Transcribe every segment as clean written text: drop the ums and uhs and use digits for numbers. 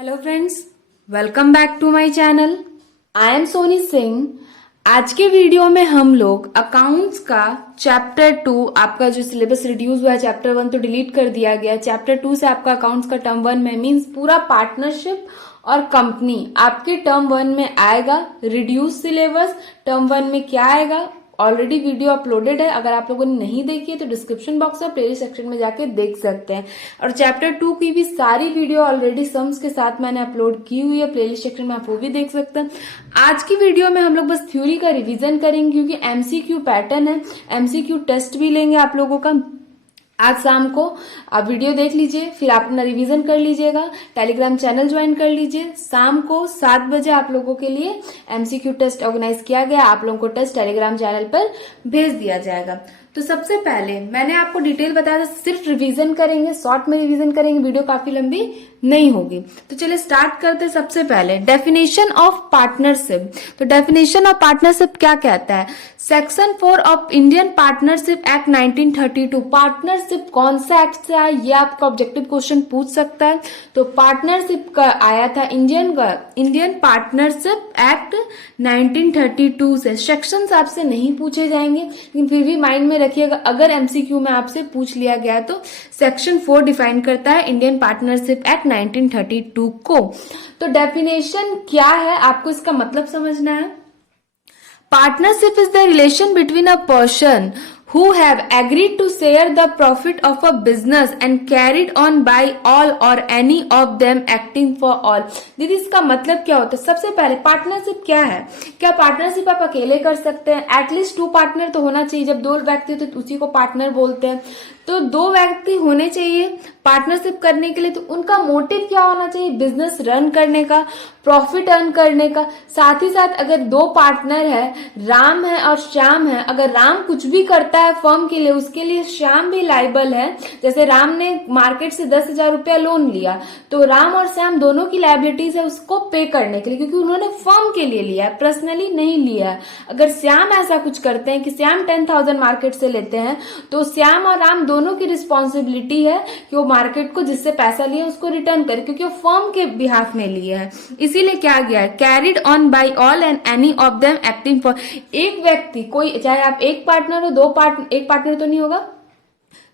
Hello friends, welcome back to my channel. I am Soni Singh. आज के video में हम लोग अकाउंट्स का चैप्टर 2, आपका जो सिलेबस रिड्यूस हुआ है चैप्टर 1 तो डिलीट कर दिया गया, चैप्टर 2 से आपका अकाउंट्स का टर्म 1 में मींस पूरा पार्टनरशिप और कंपनी आपके टर्म 1 में आएगा। रिड्यूस सिलेबस टर्म 1 में क्या आएगा, ऑलरेडी वीडियो अपलोडेड है। अगर आप लोगों ने नहीं देखी है तो डिस्क्रिप्शन बॉक्स और प्लेलिस्ट सेक्शन में जाके देख सकते हैं। और चैप्टर 2 की भी सारी वीडियो ऑलरेडी सम्स के साथ मैंने अपलोड की हुई है, प्लेलिस्ट सेक्शन में आप वो भी देख सकते हैं। आज की वीडियो में हम लोग बस थ्योरी का रिवीजन करेंगे क्योंकि एमसीक्यू पैटर्न है, एमसीक्यू टेस्ट भी लेंगे आप लोगों का। आज शाम को आप वीडियो देख लीजिए, फिर आप अपना रिवीजन कर लीजिएगा, टेलीग्राम चैनल ज्वाइन कर लीजिए। शाम को 7 बजे आप लोगों के लिए एमसीक्यू टेस्ट ऑर्गेनाइज किया गया, आप लोगों को टेस्ट टेलीग्राम चैनल पर भेज दिया जाएगा। तो सबसे पहले मैंने आपको डिटेल बताया था, सिर्फ रिवीजन करेंगे, शॉर्ट में रिवीजन करेंगे, वीडियो काफी लंबी नहीं होगी। तो चलिए स्टार्ट करते हैं। सबसे पहले डेफिनेशन ऑफ पार्टनरशिप। तो डेफिनेशन ऑफ पार्टनरशिप क्या कहता है? Section 4 of Indian partnership act 1932। Partnership कौन सा एक्ट से आया, ये आपका ऑब्जेक्टिव क्वेश्चन पूछ सकता है। तो पार्टनरशिप का आया था इंडियन पार्टनरशिप एक्ट 1932 से। सेक्शन आपसे नहीं पूछे जाएंगे लेकिन फिर भी माइंड में रखिएगा, अगर एमसीक्यू में आपसे पूछ लिया गया तो सेक्शन 4 डिफाइन करता है इंडियन पार्टनरशिप एक्ट 1932 को। तो डेफिनेशन क्या है, आपको इसका मतलब समझना है। Partnership is the relation between a person who have agreed to share the profit of a business and carried on by all or any of them acting for all। दीदी इसका मतलब क्या होता है? सबसे पहले पार्टनरशिप क्या है? क्या पार्टनरशिप आप अकेले कर सकते हैं? एटलीस्ट 2 पार्टनर तो होना चाहिए। जब 2 व्यक्ति तो उसी को पार्टनर बोलते हैं। तो 2 व्यक्ति होने चाहिए पार्टनरशिप करने के लिए। तो उनका मोटिव क्या होना चाहिए? बिजनेस रन करने का, प्रॉफिट अर्न करने का। साथ ही साथ अगर 2 पार्टनर है, राम है और श्याम है, अगर राम कुछ भी करता है फर्म के लिए, उसके लिए श्याम भी लाइबल है। जैसे राम ने मार्केट से 10,000 रुपया लोन लिया तो राम और श्याम दोनों की लाइबिलिटीज है उसको पे करने के लिए, क्योंकि उन्होंने फर्म के लिए लिया है, पर्सनली नहीं लिया है। अगर श्याम ऐसा कुछ करते हैं कि श्याम 10,000 मार्केट से लेते हैं तो श्याम और राम दोनों की रिस्पॉन्सिबिलिटी है कि वो मार्केट को जिससे पैसा लिया उसको रिटर्न करे, क्योंकि वो फर्म के बिहाफ में लिया है। इसीलिए क्या गया है, carried on by all and any of them acting for. एक व्यक्ति, कोई चाहे आप एक पार्टनर हो, 2 पार्टनर, एक पार्टनर तो नहीं होगा,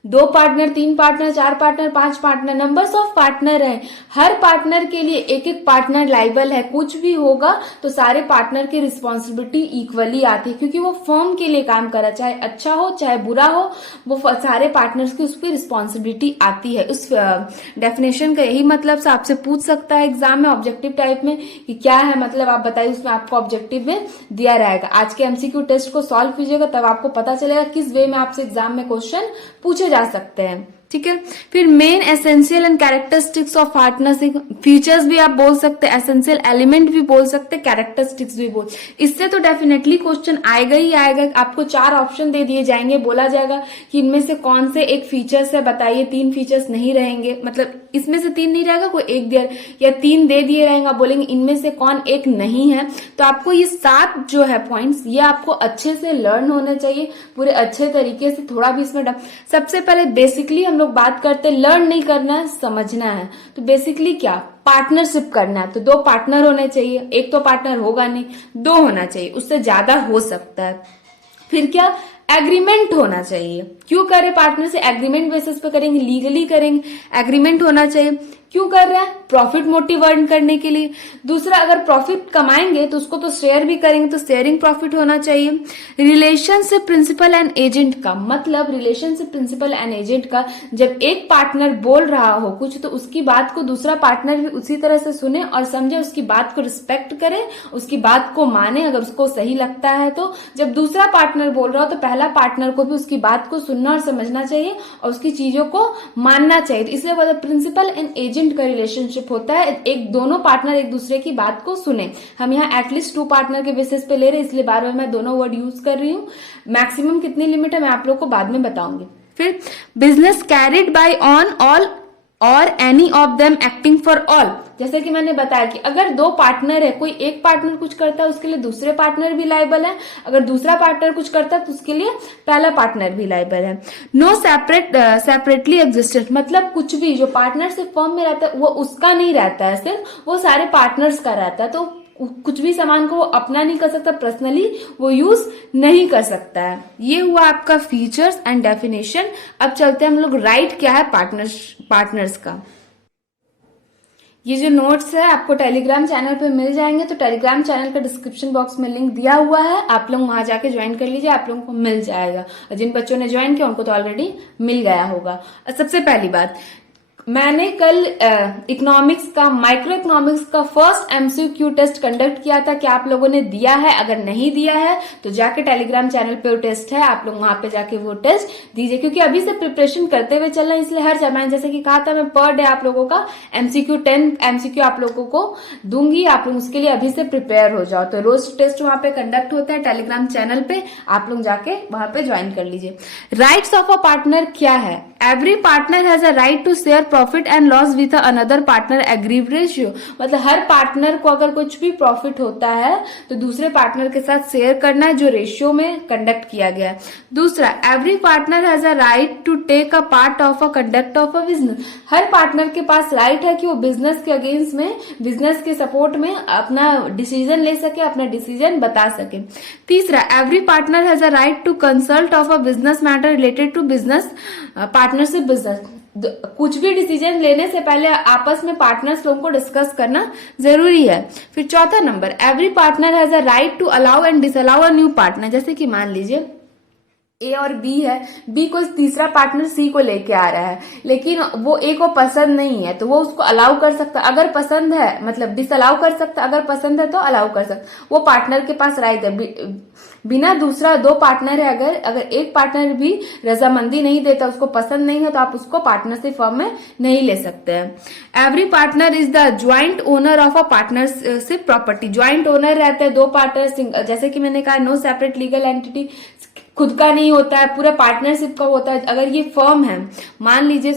2 partner, 3 partner, 4 partner, 5 partner, numbers of partner है। हर पार्टनर के लिए एक एक पार्टनर लाइबल है। कुछ भी होगा तो सारे पार्टनर की रिस्पॉन्सिबिलिटी इक्वली आती है, क्योंकि वो फर्म के लिए काम कर रहा है, चाहे अच्छा हो चाहे बुरा हो, वो सारे पार्टनर्स की उस पर रिस्पॉन्सिबिलिटी आती है। उस डेफिनेशन का यही मतलब से आपसे पूछ सकता है एग्जाम में ऑब्जेक्टिव टाइप में कि क्या है मतलब, आप बताइए, उसमें आपको ऑब्जेक्टिव में दिया रहेगा। आज के एमसीक्यू टेस्ट को सॉल्व कीजिएगा तब आपको पता चलेगा किस वे में आपसे एग्जाम में क्वेश्चन पूछे जा सकते हैं। ठीक है, फिर main essential and characteristics of partnership. Features भी आप बोल सकते हैं, एसेंशियल एलिमेंट भी बोल सकते हैं, कैरेक्टरिस्टिक्स भी बोल। इससे तो डेफिनेटली क्वेश्चन आएगा ही आएगा। आपको 4 ऑप्शन दे दिए जाएंगे, बोला जाएगा कि इनमें से कौन से एक फीचर्स है बताइए। 3 फीचर्स नहीं रहेंगे, मतलब इसमें से 3 नहीं रहेगा, कोई एक दिया या 3 दे दिए रहेंगे, बोलेंगे इनमें से कौन एक नहीं है। तो आपको ये 7 जो है पॉइंट्स, ये आपको अच्छे से लर्न होने चाहिए, पूरे अच्छे तरीके से। थोड़ा भी इसमें सबसे पहले बेसिकली हम लोग बात करते हैं, लर्न नहीं करना है, समझना है। तो बेसिकली क्या, पार्टनरशिप करना है तो 2 पार्टनर होने चाहिए। एक तो पार्टनर होगा नहीं, 2 होना चाहिए, उससे ज्यादा हो सकता है। फिर क्या, एग्रीमेंट होना चाहिए। क्यों करें पार्टनर से? एग्रीमेंट बेसिस पे करेंगे, लीगली करेंगे, एग्रीमेंट होना चाहिए। क्यों कर रहे हैं? प्रॉफिट मोटिव अर्न करने के लिए। दूसरा, अगर प्रॉफिट कमाएंगे तो उसको तो शेयर भी करेंगे, तो शेयरिंग प्रॉफिट होना चाहिए। रिलेशनशिप प्रिंसिपल एंड एजेंट का मतलब, रिलेशनशिप प्रिंसिपल एंड एजेंट का, जब एक पार्टनर बोल रहा हो कुछ तो उसकी बात को दूसरा पार्टनर भी उसी तरह से सुने और समझे, उसकी बात को रिस्पेक्ट करे, उसकी बात को माने अगर उसको सही लगता है तो। जब दूसरा पार्टनर बोल रहा हो तो पहला पार्टनर को भी उसकी बात को सुनना और समझना चाहिए और उसकी चीजों को मानना चाहिए। तो इसलिए प्रिंसिपल एंड एजेंट का रिलेशनशिप होता है, एक दोनों पार्टनर एक दूसरे की बात को सुने। हम यहाँ एटलीस्ट 2 पार्टनर के बेसिस पे ले रहे हैं, इसलिए बार बार मैं दोनों वर्ड यूज कर रही हूँ। मैक्सिमम कितनी लिमिट है मैं आप लोग को बाद में बताऊंगी। फिर business carried by on all or any of them acting for all. जैसे कि मैंने बताया कि अगर दो पार्टनर है, कोई एक पार्टनर कुछ करता है उसके लिए दूसरे पार्टनर भी लायबल है, अगर दूसरा पार्टनर कुछ करता है तो उसके लिए पहला पार्टनर भी लायबल है। नो सेपरेटली एग्जिस्टेंट, मतलब कुछ भी जो पार्टनरशिप फर्म में रहता है वो उसका नहीं रहता है, सिर्फ वो सारे पार्टनर्स का रहता है। तो कुछ भी सामान को वो अपना नहीं कर सकता, पर्सनली वो यूज नहीं कर सकता है। ये हुआ आपका फीचर्स एंड डेफिनेशन। अब चलते हैं हम लोग राइट क्या है पार्टनर्स का। ये जो नोट्स है आपको टेलीग्राम चैनल पे मिल जाएंगे, तो टेलीग्राम चैनल का डिस्क्रिप्शन बॉक्स में लिंक दिया हुआ है, आप लोग वहां जाके ज्वाइन कर लीजिए, आप लोगों को मिल जाएगा। और जिन बच्चों ने ज्वाइन किया उनको तो ऑलरेडी मिल गया होगा। सबसे पहली बात, मैंने कल इकोनॉमिक्स का, माइक्रो इकोनॉमिक्स का फर्स्ट एमसीक्यू टेस्ट कंडक्ट किया था, क्या आप लोगों ने दिया है? अगर नहीं दिया है तो जाके टेलीग्राम चैनल पे वो टेस्ट है, आप लोग वहां पे जाके वो टेस्ट दीजिए, क्योंकि अभी से प्रिपरेशन करते हुए चलना, इसलिए हर समय जैसे कि कहा था मैं पर डे आप लोगों का एमसीक्यू 10 एमसीक्यू आप लोगों को दूंगी, आप लोग उसके लिए अभी से प्रिपेयर हो जाओ। तो रोज टेस्ट वहां पे कंडक्ट होता है टेलीग्राम चैनल पे, आप लोग जाके वहां पे ज्वाइन कर लीजिए। राइट्स ऑफ अ पार्टनर क्या है? Every partner has a right to share profit and loss with another partner agreed ratio, मतलब हर पार्टनर को अगर कुछ भी प्रॉफिट होता है तो दूसरे पार्टनर के साथ शेयर करना है, जो रेशियो में कंडक्ट किया गया है। दूसरा, every partner has a right to take a part of a conduct of a business, हर पार्टनर के पास राइट है कि वो बिजनेस के अगेंस्ट में, बिजनेस के सपोर्ट में अपना डिसीजन ले सके, अपना डिसीजन बता सके। तीसरा, every partner has a right to consult of a business matter related to business partnership business, कुछ भी डिसीजन लेने से पहले आपस में पार्टनर्स लोगों को डिस्कस करना जरूरी है। फिर चौथा number, every partner has a right to allow and disallow a new partner, जैसे कि मान लीजिए ए और बी है, बी को तीसरा पार्टनर सी को लेके आ रहा है, लेकिन वो ए को पसंद नहीं है तो वो उसको अलाउ कर सकता, अगर पसंद है मतलब डिसअलाउ कर सकता, अगर पसंद है तो अलाउ कर सकता, वो पार्टनर के पास राइट है। बिना दूसरा दो पार्टनर है, अगर एक पार्टनर भी रजामंदी नहीं देता, उसको पसंद नहीं है, तो आप उसको पार्टनरशिप फर्म में नहीं ले सकते हैं। Every partner is the joint owner of a partnership property, joint owner रहते हैं दो पार्टनर, जैसे कि मैंने कहा नो सेपरेट लीगल एंटिटी, खुद का नहीं होता है, पूरा पार्टनरशिप का होता है। अगर ये फर्म है, मान लीजिए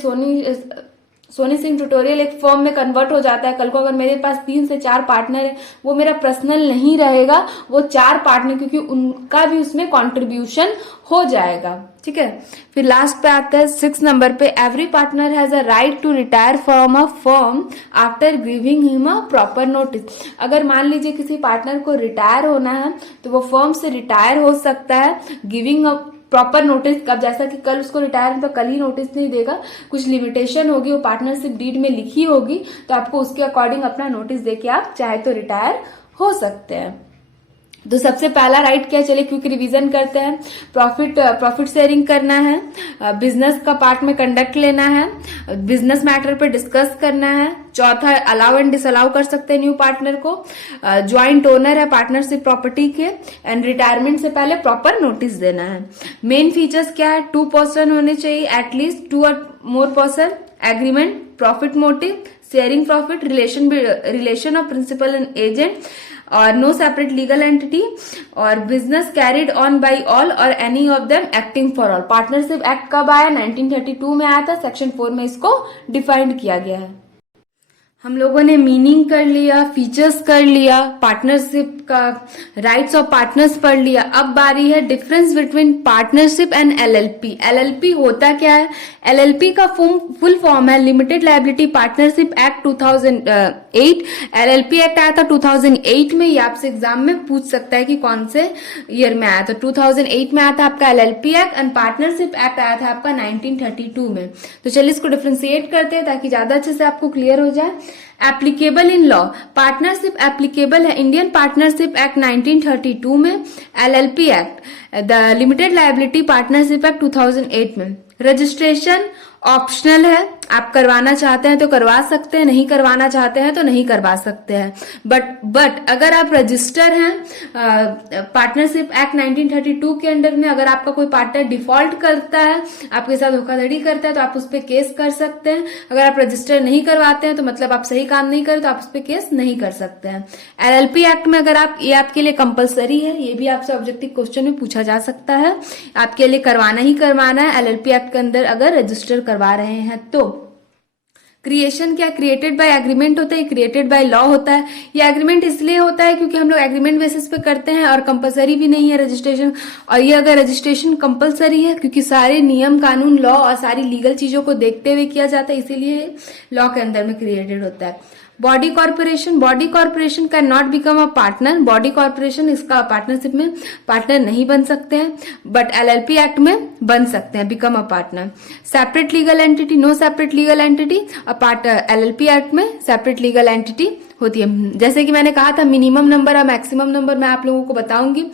सोनी सिंह ट्यूटोरियल एक फर्म में कन्वर्ट हो जाता है, कल को अगर मेरे पास 3 से 4 पार्टनर है, वो मेरा पर्सनल नहीं रहेगा, वो 4 पार्टनर, क्योंकि उनका भी उसमें कंट्रीब्यूशन हो जाएगा। ठीक है, फिर लास्ट पे आता है 6 नंबर पे, every partner has a right to retire from a firm after giving him a proper notice. अगर मान लीजिए किसी पार्टनर को रिटायर होना है तो वो फर्म से रिटायर हो सकता है, गिविंग अ प्रॉपर नोटिस। कब? जैसा कि कल उसको रिटायर तो कल ही नोटिस नहीं देगा, कुछ लिमिटेशन होगी, वो पार्टनरशिप डीड में लिखी होगी, तो आपको उसके अकॉर्डिंग अपना नोटिस देके आप चाहे तो रिटायर हो सकते हैं। तो सबसे पहला राइट क्या है, चलिए क्विक रिवीजन करते हैं। प्रॉफिट शेयरिंग करना है, बिजनेस का पार्ट में कंडक्ट लेना है, बिजनेस मैटर पे डिस्कस करना है। चौथा, अलाउ एंड डिसअलाउ कर सकते हैं न्यू पार्टनर को, ज्वाइंट ओनर है पार्टनरशिप प्रॉपर्टी के, एंड रिटायरमेंट से पहले प्रॉपर नोटिस देना है। मेन फीचर्स क्या है, 2 पर्सन होने चाहिए, at least 2 or more person, agreement, profit motive, sharing profit, relation of principal and agent, और नो सेपरेट लीगल एंटिटी, और business carried on by all or any of them acting for all. Partnership act कब आया? 1932 में आया था, section 4 में इसको defined किया गया है। हम लोगों ने मीनिंग कर लिया, फीचर्स कर लिया, पार्टनरशिप का राइट्स ऑफ पार्टनर्स पढ़ लिया। अब बारी है difference between partnership and LLP. LLP होता क्या है? एलएलपी का फुल फॉर्म है limited liability partnership act 2008। LLP act आया था 2008 में, ये आपसे एग्जाम में पूछ सकता है कि कौन से ईयर में आया था। 2008 में आया था आपका LLP act, and partnership act आया था आपका 1932 में। तो चलिए इसको डिफ्रेंशिएट करते हैं ताकि ज्यादा अच्छे से आपको क्लियर हो जाए। Applicable in law, partnership applicable है इंडियन पार्टनरशिप एक्ट 1932 में, LLP act the limited liability partnership act 2008 में। रजिस्ट्रेशन ऑप्शनल है, आप करवाना चाहते हैं तो करवा सकते हैं, नहीं करवाना चाहते हैं तो नहीं करवा सकते हैं। बट अगर आप रजिस्टर हैं पार्टनरशिप एक्ट 1932 के अंडर में, अगर आपका कोई पार्टनर डिफॉल्ट करता है, आपके साथ धोखाधड़ी करता है, तो आप उस पर केस कर सकते हैं। अगर आप रजिस्टर नहीं करवाते हैं तो मतलब आप सही काम नहीं करें, तो आप उस पर केस नहीं कर सकते हैं। एलएलपी एक्ट में अगर आप, ये आपके लिए कंपलसरी है, ये भी आपसे ऑब्जेक्टिव क्वेश्चन में पूछा जा सकता है, आपके लिए करवाना ही करवाना है एलएलपी एक्ट के अंदर अगर रजिस्टर करवा रहे हैं तो। क्रिएशन क्या, क्रिएटेड बाय एग्रीमेंट होता है, क्रिएटेड बाय लॉ होता है। ये एग्रीमेंट इसलिए होता है क्योंकि हम लोग एग्रीमेंट बेसिस पे करते हैं और कंपलसरी भी नहीं है रजिस्ट्रेशन। और ये अगर रजिस्ट्रेशन कंपलसरी है क्योंकि सारे नियम कानून लॉ और सारी लीगल चीजों को देखते हुए किया जाता है, इसीलिए लॉ के अंदर में क्रिएटेड होता है। Body corporation can not become a partner. Body corporation इसका पार्टनरशिप में पार्टनर नहीं बन सकते हैं, बट एलएलपी एक्ट में बन सकते हैं, become a partner. Separate legal entity, no separate legal entity. LLP act में सेपरेट लीगल एंटिटी होती है। जैसे कि मैंने कहा था मिनिमम नंबर और मैक्सिमम नंबर मैं आप लोगों को बताऊंगी।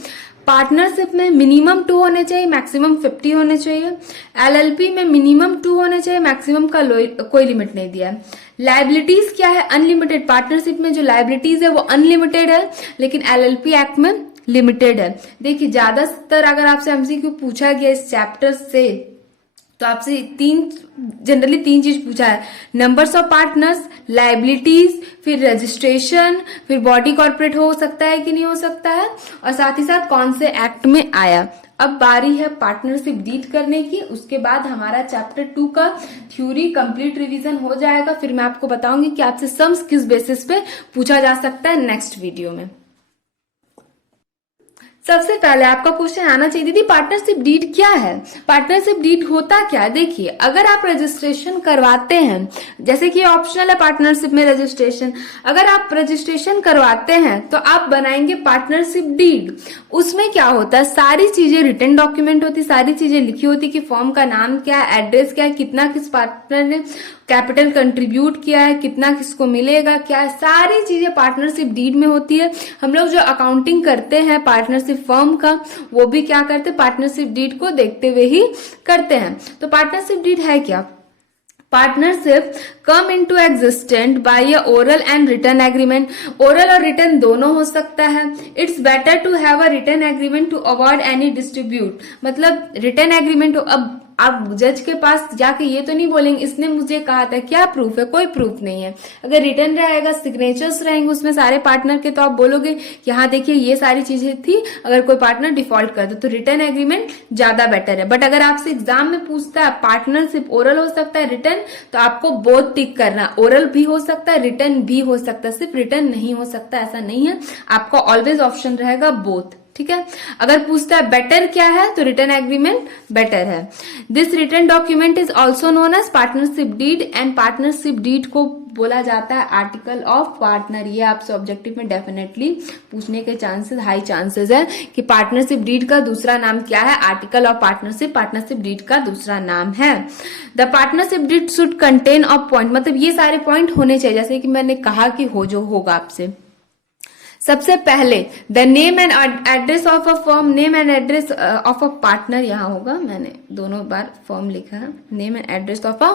पार्टनरशिप में मिनिमम 2 होने चाहिए, मैक्सिमम 50 होने चाहिए। एलएलपी में मिनिमम 2 होने चाहिए, मैक्सिमम का कोई लिमिट नहीं दिया है। लाइबिलिटीज क्या है, अनलिमिटेड। पार्टनरशिप में जो लाइबिलिटीज है वो अनलिमिटेड है, लेकिन एलएलपी एक्ट में लिमिटेड है। देखिए ज्यादातर अगर आपसे एमसीक्यू पूछा गया इस चैप्टर से तो आपसे जनरली तीन चीज पूछा है, नंबर्स ऑफ पार्टनर्स, लाइबिलिटीज, फिर रजिस्ट्रेशन, फिर बॉडी कॉर्पोरेट हो सकता है कि नहीं हो सकता है, और साथ ही साथ कौन से एक्ट में आया। अब बारी है पार्टनरशिप डीड करने की, उसके बाद हमारा चैप्टर 2 का थ्योरी कंप्लीट रिवीजन हो जाएगा। फिर मैं आपको बताऊंगी कि आपसे सम्स किस बेसिस पे पूछा जा सकता है नेक्स्ट वीडियो में। सबसे पहले आपका क्वेश्चन आना चाहिए दीदी पार्टनरशिप डीड क्या है। पार्टनरशिप डीड होता क्या है, देखिए अगर आप रजिस्ट्रेशन करवाते हैं, जैसे कि ऑप्शनल है पार्टनरशिप में रजिस्ट्रेशन, अगर आप रजिस्ट्रेशन करवाते हैं तो आप बनाएंगे पार्टनरशिप डीड। उसमें क्या होता है, सारी चीजें रिटन डॉक्यूमेंट होती, सारी चीजें लिखी होती कि फॉर्म का नाम क्या है, एड्रेस क्या है, कितना किस पार्टनर ने कैपिटल कंट्रीब्यूट किया है, कितना किसको मिलेगा, क्या है, सारी चीजें पार्टनरशिप डीड में होती है। हम लोग जो अकाउंटिंग करते हैं पार्टनरशिप फर्म का, वो भी क्या करते हैं, पार्टनरशिप डीड को देखते हुए ही करते हैं। तो पार्टनरशिप डीड है क्या, partnership come into existent by a oral and written agreement. Oral और रिटन दोनों हो सकता है। It's better to have a written agreement to avoid any distribute, मतलब रिटन एग्रीमेंट। अब आप जज के पास जाके ये तो नहीं बोलेंगे इसने मुझे कहा था, क्या प्रूफ है, कोई प्रूफ नहीं है। अगर रिटर्न रहेगा, सिग्नेचर्स रहेंगे उसमें सारे पार्टनर के, तो आप बोलोगे कि हाँ देखिए ये सारी चीजें थी, अगर कोई पार्टनर डिफॉल्ट कर दो तो रिटर्न एग्रीमेंट ज्यादा बेटर है। बट अगर आपसे एग्जाम में पूछता है पार्टनरशिप ओरल हो सकता है रिटर्न, तो आपको बोथ टिक करना, ओरल भी हो सकता है रिटर्न भी हो सकता है, सिर्फ रिटर्न नहीं हो सकता ऐसा नहीं है, आपको ऑलवेज ऑप्शन रहेगा बोथ। ठीक है, अगर पूछता है बेटर क्या है तो रिटर्न एग्रीमेंट बेटर है। This return document is also known as partnership deed, and partnership deed को बोला जाता है आर्टिकल ऑफ पार्टनर। ये आपसे ऑब्जेक्टिव में डेफिनेटली पूछने के चांसेस, हाई चांसेस है कि पार्टनरशिप डीड का दूसरा नाम क्या है, article of partnership partnership deed का दूसरा नाम है। The partnership deed should contain of point, मतलब ये सारे पॉइंट होने चाहिए, जैसे कि मैंने कहा कि हो जो होगा आपसे। सबसे पहले the name and address of a firm, name and address of a partner यहाँ होगा, मैंने दोनों बार फर्म लिखा है, name and address of a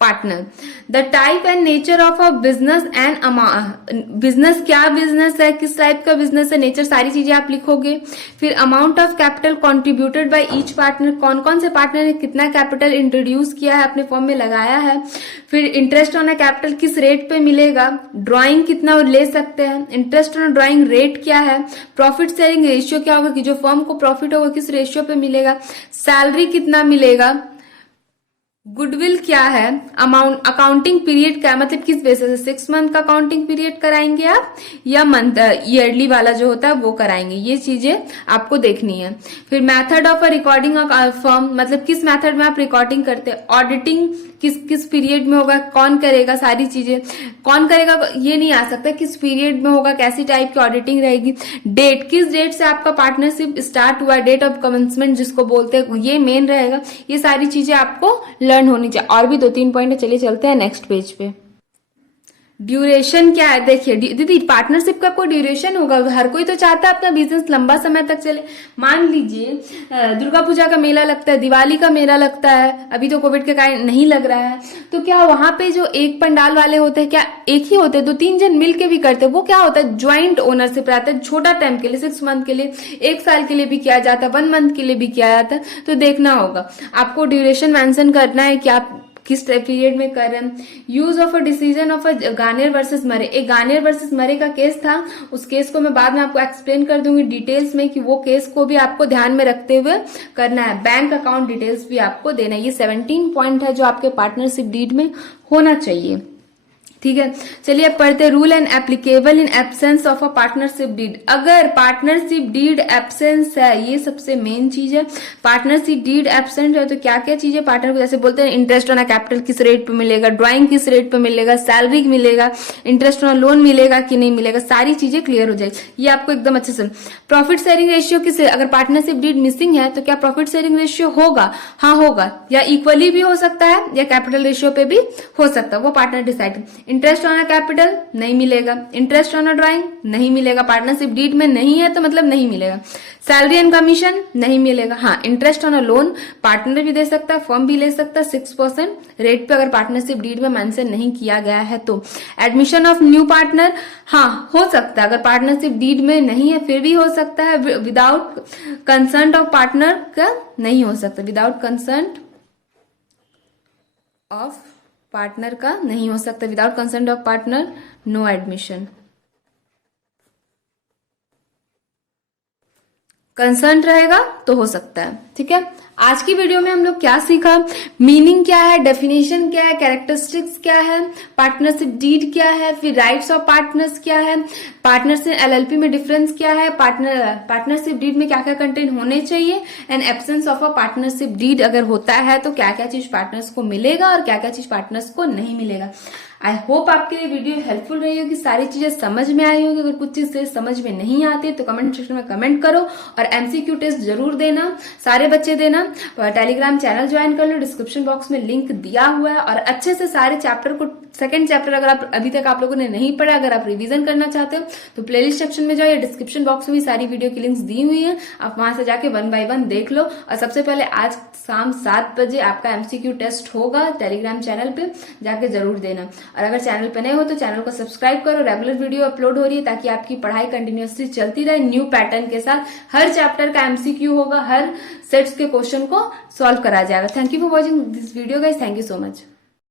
partner. The type and nature of a business and business, क्या बिजनेस है, किस टाइप का बिजनेस है, नेचर, सारी चीजें आप लिखोगे। फिर amount of capital contributed by each partner, कौन कौन से पार्टनर ने कितना कैपिटल इंट्रोड्यूस किया है, अपने फॉर्म में लगाया है। फिर इंटरेस्ट ऑन अ कैपिटल किस रेट पे मिलेगा, ड्राइंग कितना ले सकते हैं, इंटरेस्ट ऑन ड्राइंग रेट क्या है, प्रॉफिट शेयरिंग रेशियो क्या होगा कि जो फर्म को प्रॉफिट होगा किस रेशियो पे मिलेगा, सैलरी कितना मिलेगा, गुडविल क्या है, अमाउंट, अकाउंटिंग पीरियड क्या, मतलब किस बेसिस से 6 मंथ का अकाउंटिंग पीरियड कराएंगे आप या मंथ ईयरली वाला जो होता है वो कराएंगे, ये चीजें आपको देखनी है। फिर method of a recording firm, मतलब किस मेथड में आप रिकॉर्डिंग करते हैं, ऑडिटिंग किस किस पीरियड में होगा, कौन करेगा, सारी चीजें कौन करेगा ये नहीं आ सकता, किस पीरियड में होगा, कैसी टाइप की ऑडिटिंग रहेगी, डेट किस डेट से आपका पार्टनरशिप स्टार्ट हुआ, डेट ऑफ कमेंसमेंट जिसको बोलते हैं, ये मेन रहेगा। ये सारी चीजें आपको लर्न होनी चाहिए। और भी 2-3 पॉइंट है, चलिए चलते हैं नेक्स्ट पेज पे। ड्यूरेशन क्या है, देखिए दीदी पार्टनरशिप का कोई ड्यूरेशन होगा, हर कोई तो चाहता है अपना बिजनेस लंबा समय तक चले। मान लीजिए दुर्गा पूजा का मेला लगता है, दिवाली का मेला लगता है, अभी तो कोविड के कारण नहीं लग रहा है, तो क्या वहां पे जो एक पंडाल वाले होते हैं, क्या एक ही होते हैं, 2-3 जन मिलके भी करते हैं, वो क्या होता है ज्वाइंट ओनरशिप रहता है, छोटा टाइम के लिए 6 मंथ के लिए, 1 साल के लिए भी किया जाता है, 1 मंथ के लिए भी किया जाता है। तो देखना होगा आपको, ड्यूरेशन मेंशन करना है कि आप किस पीरियड में कर रहे हैं। Use of a decision of a Garnier versus Murray, एक गार्नियर वर्सेस मरे का केस था, उस केस को मैं बाद में आपको एक्सप्लेन कर दूंगी डिटेल्स में कि वो केस को भी आपको ध्यान में रखते हुए करना है। बैंक अकाउंट डिटेल्स भी आपको देना है। ये 17 पॉइंट है जो आपके पार्टनरशिप डीड में होना चाहिए। ठीक है, चलिए अब पढ़ते rule and applicable in absence of a partnership deed. अगर पार्टनरशिप डीड एब्सेंस है, ये सबसे मेन चीज है, पार्टनरशिप डीड एब्सेंट है तो क्या क्या चीजें पार्टनर को, जैसे बोलते हैं इंटरेस्ट ऑन कैपिटल किस रेट पे मिलेगा, ड्राइंग किस रेट पे मिलेगा, सैलरी मिलेगा, इंटरेस्ट ऑन लोन मिलेगा कि नहीं मिलेगा, सारी चीजें क्लियर हो जाएगी। ये आपको एकदम अच्छे से। प्रॉफिट शेयरिंग रेशियो किस, अगर पार्टनरशिप डीड मिसिंग है तो क्या प्रॉफिट शेयरिंग रेशियो होगा? हाँ होगा, या इक्वली भी हो सकता है या कैपिटल रेशियो पे भी हो सकता है, वो partner decide. Interest on a capital नहीं मिलेगा, इंटरेस्ट ऑन अ ड्राइंग नहीं मिलेगा, पार्टनरशिप डीड में नहीं है तो मतलब नहीं मिलेगा। सैलरी एंड कमीशन नहीं मिलेगा। हाँ, interest on a loan partner भी दे सकता है, फर्म भी ले सकता है 6% रेट पे, अगर पार्टनरशिप डीड में मेंशन नहीं किया गया है तो। एडमिशन ऑफ न्यू पार्टनर, हाँ हो सकता है, अगर पार्टनरशिप डीड में नहीं है फिर भी हो सकता है। विदाउट कंसर्न ऑफ पार्टनर का नहीं हो सकता, विदाउट कंसर्न ऑफ पार्टनर का नहीं हो सकता, without concern of partner no admission. Concern रहेगा तो हो सकता है। ठीक है, आज की वीडियो में हम लोग क्या सीखा, मीनिंग क्या है, डेफिनेशन क्या है, कैरेक्टरिस्टिक्स क्या है, पार्टनरशिप डीड क्या है, फिर राइट्स ऑफ पार्टनर्स क्या है, पार्टनरशिप एलएलपी में डिफरेंस क्या है, पार्टनरशिप डीड में क्या क्या कंटेंट होने चाहिए, and absence of a partnership deed अगर होता है तो क्या क्या चीज पार्टनर्स को मिलेगा और क्या क्या चीज पार्टनर्स को नहीं मिलेगा। आई होप आपके लिए वीडियो हेल्पफुल रही होगी, सारी चीजें समझ में आई होगी। अगर कुछ चीज से समझ में नहीं आती तो कमेंट सेक्शन में कमेंट करो, और एमसीक्यू टेस्ट जरूर देना, सारे बच्चे देना। टेलीग्राम चैनल ज्वाइन कर लो, डिस्क्रिप्शन बॉक्स में लिंक दिया हुआ है, और अच्छे से सारे चैप्टर को, सेकंड चैप्टर अगर आप अभी तक आप लोगों ने नहीं पढ़ा, अगर आप रिवीजन करना चाहते हो तो प्लेलिस्ट सेक्शन में जाओ, या डिस्क्रिप्शन बॉक्स में भी सारी वीडियो की लिंक्स दी हुई है, आप वहां से जाके 1 बाय 1 देख लो। और सबसे पहले आज शाम 7 बजे आपका एमसीक्यू टेस्ट होगा, टेलीग्राम चैनल पे जाके जरूर देना। और अगर चैनल पे नए हो तो चैनल को सब्सक्राइब करो, रेगुलर वीडियो अपलोड हो रही है ताकि आपकी पढ़ाई कंटिन्यूअसली चलती रहे, न्यू पैटर्न के साथ। हर चैप्टर का एमसीक्यू होगा, हर सेट्स के क्वेश्चन को सॉल्व करा जाएगा। Thank you for watching this video guys, thank you so much.